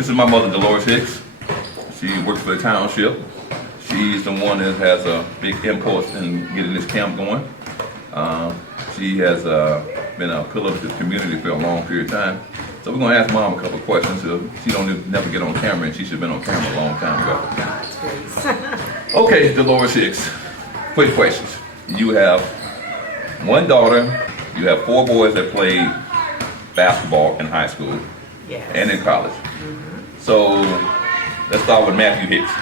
This is my mother, Dolores Hicks. She works for the township. She's the one that has a big input in getting this camp going. She has been a pillar of the community for a long period of time. So we're going to ask Mom a couple of questions. She don't never get on camera, and she should have been on camera a long time ago. Okay, Dolores Hicks, quick questions. You have one daughter, you have 4 boys that played basketball in high school and in college. So let's start with Matthew Hicks.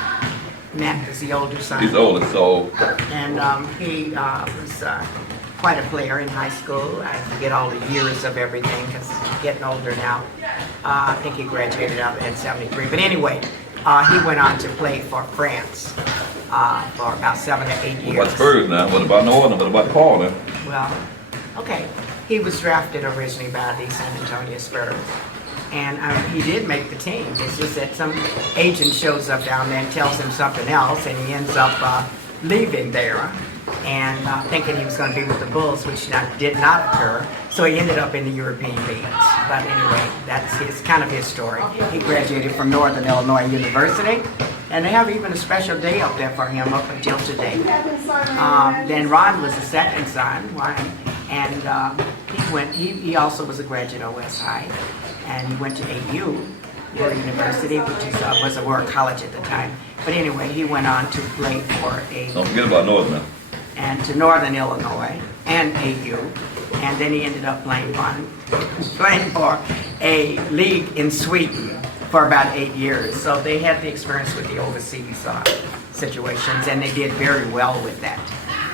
Matt is the older son. He's older, so. And he was quite a player in high school. I forget all the years of everything because he's getting older now. I think he graduated out in '73. But anyway, he went on to play for France for about 7 or 8 years. What about Spurs now? What about Northern? What about the Paul then? Well, okay. He was drafted originally by the San Antonio Spurs. And he did make the team. It's just that some agent shows up down there and tells him something else, and he ends up leaving there and thinking he was going to be with the Bulls, which did not occur. So he ended up in the European leagues. But anyway, that's kind of his story. He graduated from Northern Illinois University, and they have even a special day up there for him up until today. Then Ron was the second son, and he also was a graduate of West High. And he went to AU, Aurora University, which was a Aurora college at the time. But anyway, he went on to play for Don't forget about Northern. And to Northern Illinois and AU. And then he ended up playing for a league in Sweden for about 8 years. So they had the experience with the overseas situations, and they did very well with that.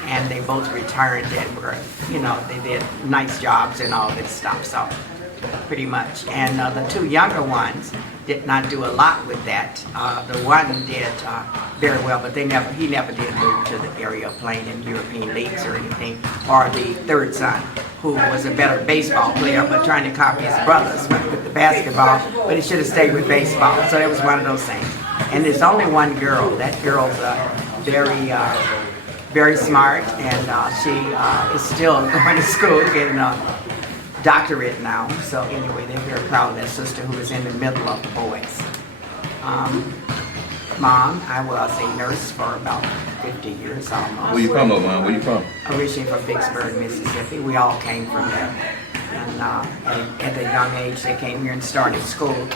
And they both retired and were, they did nice jobs and all this stuff. So pretty much. And the 2 younger ones did not do a lot with that. The one did very well, but he never did move to the area of playing in European leagues or anything. Or the third son, who was a better baseball player, but trying to copy his brothers with the basketball, but he should have stayed with baseball. So it was one of those things. And there's only one girl. That girl's very smart, and she is still going to school, getting doctorate now. So anyway, they're very proud of that sister who is in the middle of the boys. Mom, I was a nurse for about 50 years almost. Where you from though, Mom? Where you from? Originally from Vicksburg, Mississippi. We all came from there. And at a young age, they came here and started school.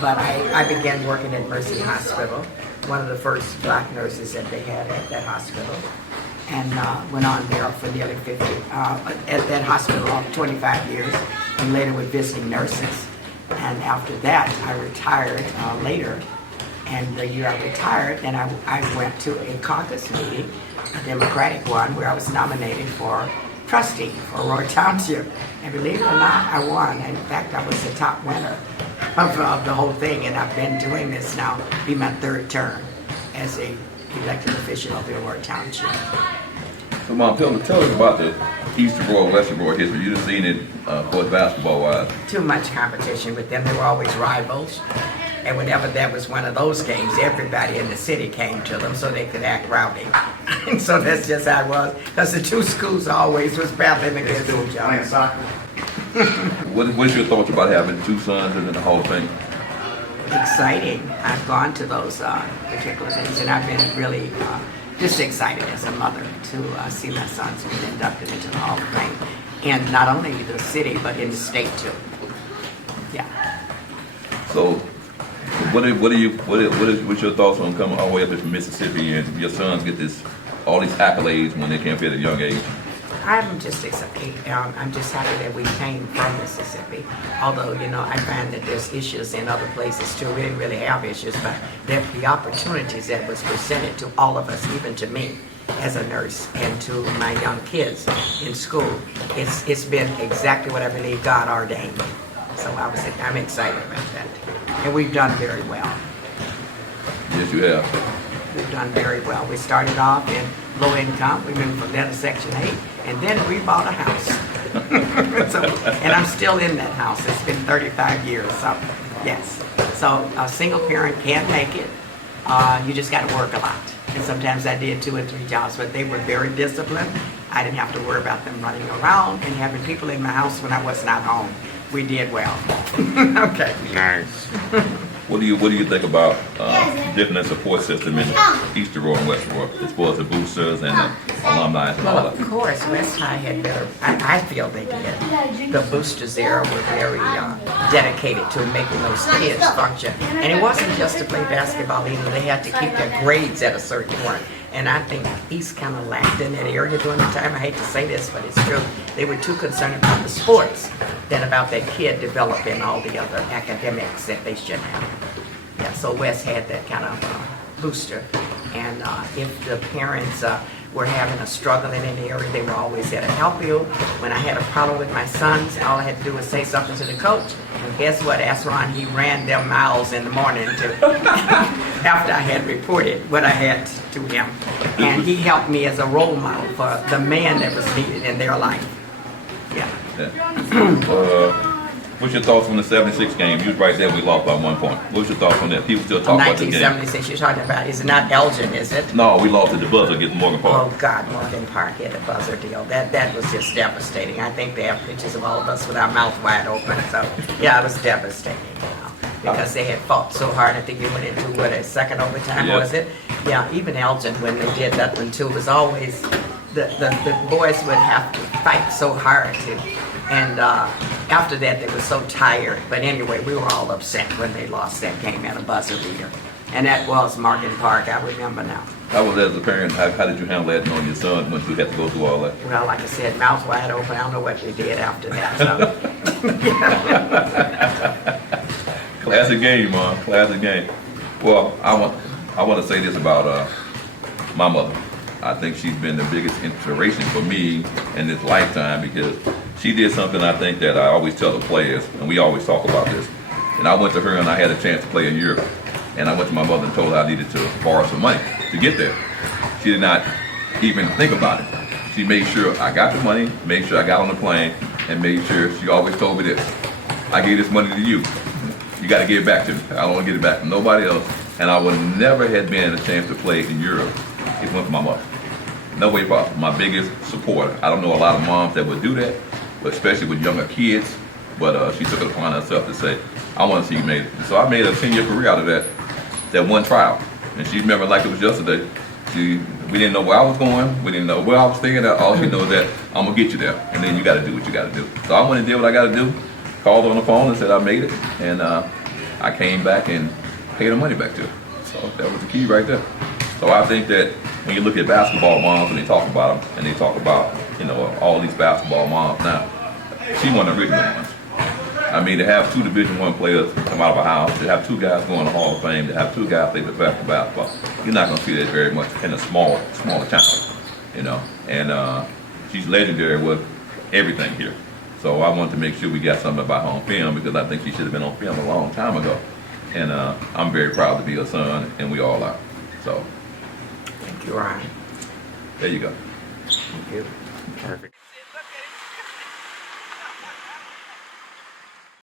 But I began working at Mercy Hospital, one of the first black nurses that they had at that hospital. And went on there for nearly 50, at that hospital, 25 years, and later with visiting nurses. And after that, I retired later. And the year I retired, then I went to a caucus meeting, a Democratic one, where I was nominated for trustee for Aurora Township. And believe it or not, I won. In fact, I was the top winner of the whole thing. And I've been doing this now, be my 3rd term as a elected official of the Aurora Township. So, Mom, tell us about the East Aurora, West Aurora history. You've seen it, of course, basketball-wise. Too much competition with them. They were always rivals. And whenever there was one of those games, everybody in the city came to them so they could act rowdy. And so that's just how it was. Because the 2 schools always was battling against each other. What's your thoughts about having 2 sons and then the whole thing? Exciting. I've gone to those particular things, and I've been really just excited as a mother to see my sons being inducted into the Hall of Fame. And not only the city, but in the state too. Yeah. So, what's your thoughts on coming all the way up here from Mississippi and your sons get all these accolades when they came up at a young age? I'm just excited. I'm just happy that we came from Mississippi. Although, I find that there's issues in other places too. We didn't really have issues, but the opportunities that was presented to all of us, even to me as a nurse and to my young kids in school, it's been exactly what I believe God ordained. So I'm excited about that. And we've done very well. Yes, you have. We've done very well. We started off in low income. We moved from there to Section 8, and then we bought a house. And I'm still in that house. It's been 35 years. So, yes. So a single parent can't make it. You just got to work a lot. And sometimes I did 2 or 3 jobs, but they were very disciplined. I didn't have to worry about them running around and having people in my house when I was not home. We did well. Okay. Nice. What do you think about different support system in East Aurora and West Aurora as far as the boosters and the alumni and all Well, that? of course, West High had better, I feel they did. The boosters there were very dedicated to making those kids function. And it wasn't just to play basketball either. They had to keep their grades at a certain point. And I think East kind of lacked in that area during the time. I hate to say this, but it's true. They were too concerned about the sports than about that kid developing all the other academics that they should have. Yeah, so West had that kind of booster. And if the parents were having a struggle in any area, they were always there to help you. When I had a problem with my sons, all I had to do was say something to the coach. And guess what? Ask Ron, he ran them miles in the morning to after I had reported what I had to him. And he helped me as a role model for the man that was needed in their life. Yeah. What's your thoughts on the 76 game? You was right there, we lost by 1 point. What's your thoughts on that? People still talk about the game. 1976, you're talking about, is it not Elgin, is it? No, we lost at the buzzer against Morgan Park. Oh God, Morgan Park had a buzzer deal. That was just devastating. I think they have pictures of all of us with our mouth wide open. So yeah, it was devastating, because they had fought so hard. I think you went into a second overtime, Yep. was it? Yeah, even Elgin, when they did that one too, was always the boys would have to fight so hard to. And after that, they were so tired. But anyway, we were all upset when they lost that game at a buzzer beater. And that was Morgan Park, I remember now. How was that as a parent? How did you handle that knowing your son when you had to go through all that? Well, like I said, mouth wide open. I don't know what they did after that. So. Classic game, Mom. Classic game. Well, I want to say this about my mother. I think she's been the biggest inspiration for me in this lifetime, because she did something I think that I always tell the players, and we always talk about this. And I went to her and I had a chance to play in Europe. And I went to my mother and told her I needed to borrow some money to get there. She did not even think about it. She made sure I got the money, made sure I got on the plane, and made sure she always told me this: I gave this money to you. You got to give it back to me. I don't want to get it back from nobody else. And I would never have been a chance to play in Europe if it went for my mother. No way possible. My biggest supporter. I don't know a lot of moms that would do that, but especially with younger kids. But she took it upon herself to say, I want to see you made it. So I made a 10-year career out of that one trial. And she remembered like it was yesterday. We didn't know where I was going. We didn't know where I was staying at. All she knows that I'm going to get you there. And then you got to do what you got to do. So I went and did what I got to do. Called her on the phone and said I made it. And I came back and paid her money back to her. So that was the key right there. So I think that when you look at basketball moms and they talk about them, and they talk about, all these basketball moms now, she one of the original ones. I mean, to have 2 Division I players come out of a house, to have 2 guys go in the Hall of Fame, to have 2 guys play professional basketball, you're not going to see that very much in a smaller town, And she's legendary with everything here. So I wanted to make sure we got something about her on film, because I think she should have been on film a long time ago. And I'm very proud to be her son, and we all are. So. Thank you, Ryan. There you go. Thank you. Perfect.